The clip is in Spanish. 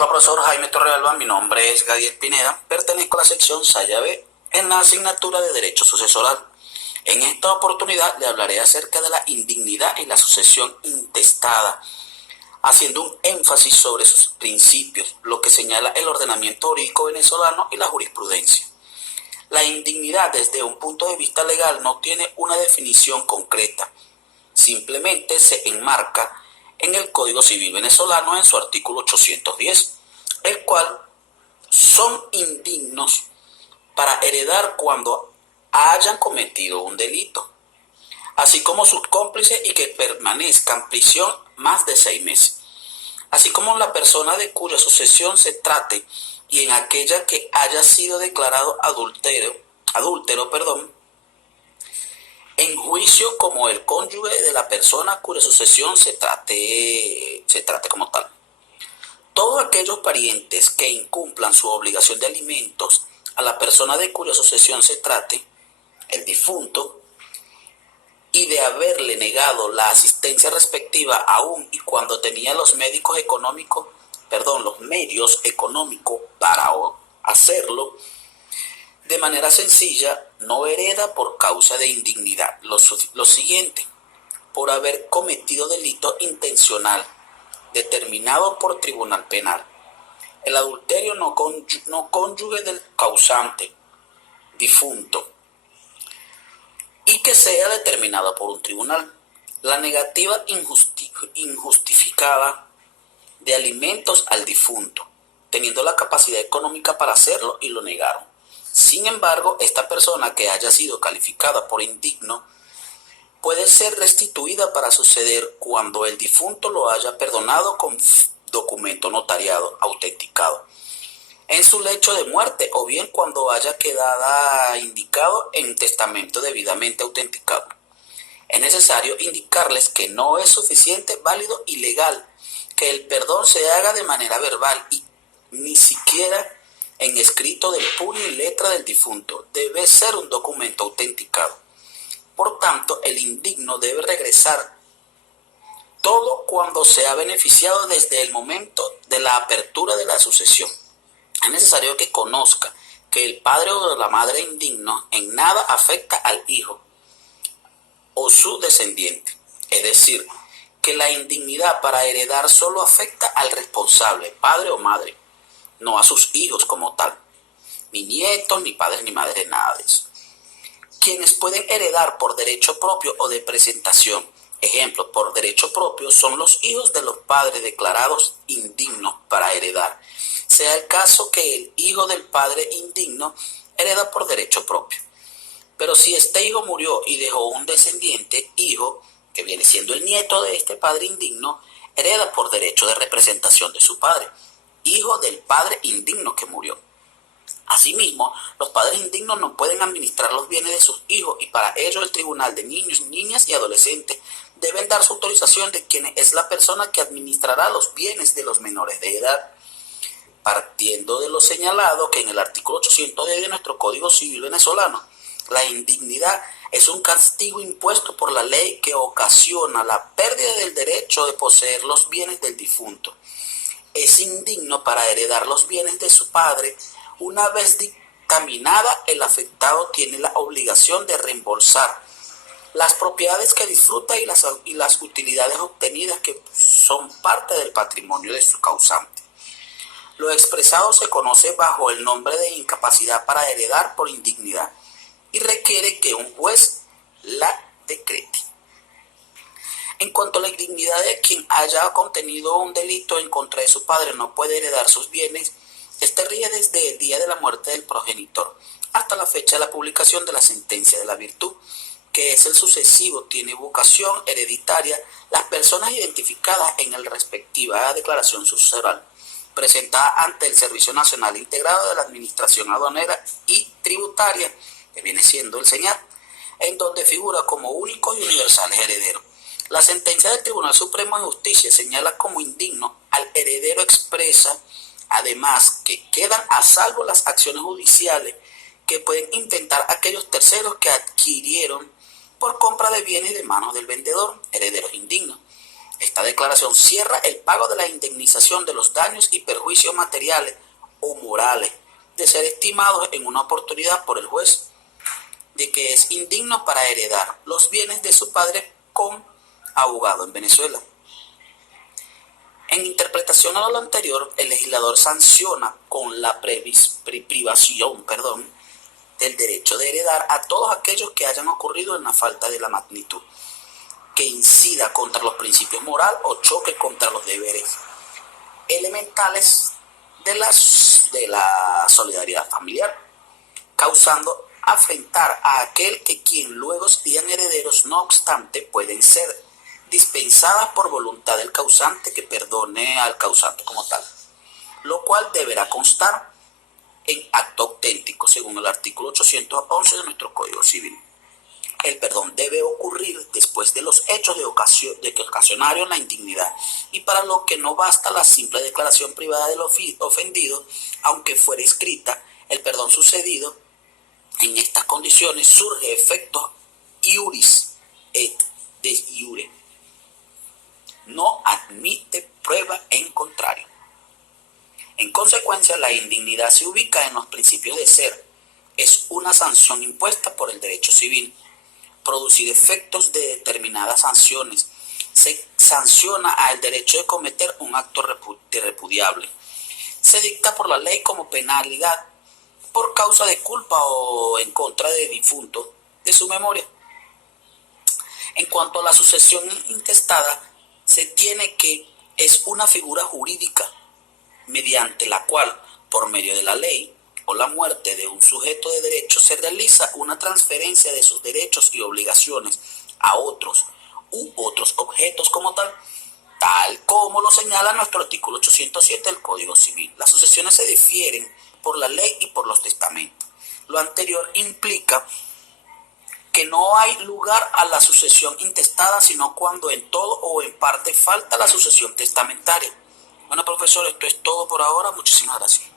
Hola, profesor Jaime Torrealba, mi nombre es Gadiel Pineda, pertenezco a la sección Saya B en la asignatura de Derecho Sucesoral. En esta oportunidad le hablaré acerca de la indignidad y la sucesión intestada, haciendo un énfasis sobre sus principios, lo que señala el ordenamiento jurídico venezolano y la jurisprudencia. La indignidad desde un punto de vista legal no tiene una definición concreta, simplemente se enmarca en el Código Civil venezolano en su artículo 810, el cual son indignos para heredar cuando hayan cometido un delito, así como sus cómplices y que permanezcan en prisión más de 6 meses, así como la persona de cuya sucesión se trate y en aquella que haya sido declarado adúltero, en juicio como el cónyuge de la persona cuya sucesión se trate como tal. Todos aquellos parientes que incumplan su obligación de alimentos a la persona de cuya sucesión se trate, el difunto, y de haberle negado la asistencia respectiva aún y cuando tenía los medios económicos para hacerlo, de manera sencilla, no hereda por causa de indignidad. Lo siguiente, por haber cometido delito intencional determinado por tribunal penal. El adulterio no cónyuge del causante, difunto, y que sea determinado por un tribunal. La negativa injustificada de alimentos al difunto, teniendo la capacidad económica para hacerlo y lo negaron. Sin embargo, esta persona que haya sido calificada por indigno puede ser restituida para suceder cuando el difunto lo haya perdonado con documento notariado autenticado en su lecho de muerte o bien cuando haya quedado indicado en testamento debidamente autenticado. Es necesario indicarles que no es suficiente, válido y legal que el perdón se haga de manera verbal y ni siquiera en escrito del puño y letra del difunto. Debe ser un documento autenticado. Por tanto, el indigno debe regresar todo cuando se ha beneficiado desde el momento de la apertura de la sucesión. Es necesario que conozca que el padre o la madre indigno en nada afecta al hijo o su descendiente. Es decir, que la indignidad para heredar solo afecta al responsable, padre o madre, no a sus hijos como tal, ni nietos, ni padres, ni madres, nada de eso. Quienes pueden heredar por derecho propio o de presentación, ejemplo, por derecho propio, son los hijos de los padres declarados indignos para heredar, sea el caso que el hijo del padre indigno hereda por derecho propio. Pero si este hijo murió y dejó un descendiente, hijo, que viene siendo el nieto de este padre indigno, hereda por derecho de representación de su padre, hijo del padre indigno que murió. Asimismo, los padres indignos no pueden administrar los bienes de sus hijos y para ello el Tribunal de Niños, Niñas y Adolescentes deben dar su autorización de quien es la persona que administrará los bienes de los menores de edad. Partiendo de lo señalado que en el artículo 810 de nuestro Código Civil venezolano, la indignidad es un castigo impuesto por la ley que ocasiona la pérdida del derecho de poseer los bienes del difunto. Es indigno para heredar los bienes de su padre. Una vez dictaminada, el afectado tiene la obligación de reembolsar las propiedades que disfruta y las utilidades obtenidas que son parte del patrimonio de su causante. Lo expresado se conoce bajo el nombre de incapacidad para heredar por indignidad y requiere que un juez la decrete. En cuanto a la indignidad de quien haya contenido un delito en contra de su padre no puede heredar sus bienes, este rige desde el día de la muerte del progenitor hasta la fecha de la publicación de la sentencia de la virtud, que es el sucesivo, tiene vocación hereditaria las personas identificadas en la respectiva declaración sucesoral, presentada ante el Servicio Nacional Integrado de la Administración Aduanera y Tributaria, que viene siendo el SENAT, en donde figura como únicos y universales herederos. La sentencia del Tribunal Supremo de Justicia señala como indigno al heredero expresa, además, que quedan a salvo las acciones judiciales que pueden intentar aquellos terceros que adquirieron por compra de bienes de manos del vendedor, herederos indignos. Esta declaración cierra el pago de la indemnización de los daños y perjuicios materiales o morales de ser estimados en una oportunidad por el juez de que es indigno para heredar los bienes de su padre con abogado en Venezuela. En interpretación a lo anterior, el legislador sanciona con la privación del derecho de heredar a todos aquellos que hayan ocurrido en la falta de la magnitud que incida contra los principios morales o choque contra los deberes elementales de la solidaridad familiar, causando afrentar a aquel que quien luego serían herederos, no obstante, pueden ser dispensadas por voluntad del causante que perdone al causante como tal, lo cual deberá constar en acto auténtico, según el artículo 811 de nuestro Código Civil. El perdón debe ocurrir después de los hechos de que ocasionaron la indignidad y para lo que no basta la simple declaración privada del ofendido, aunque fuera escrita, el perdón sucedido en estas condiciones surge efectos iuris et de iure. No admite prueba en contrario. En consecuencia, la indignidad se ubica en los principios de ser. Es una sanción impuesta por el derecho civil. Producir efectos de determinadas sanciones. Se sanciona al derecho de cometer un acto repudiable. Se dicta por la ley como penalidad por causa de culpa o en contra de difunto de su memoria. En cuanto a la sucesión intestada, se tiene que es una figura jurídica mediante la cual, por medio de la ley o la muerte de un sujeto de derecho, se realiza una transferencia de sus derechos y obligaciones a otros u otros objetos como tal como lo señala nuestro artículo 807 del Código Civil. Las sucesiones se difieren por la ley y por los testamentos. Lo anterior implica que no hay lugar a la sucesión intestada, sino cuando en todo o en parte falta la sucesión testamentaria. Bueno, profesor, esto es todo por ahora. Muchísimas gracias.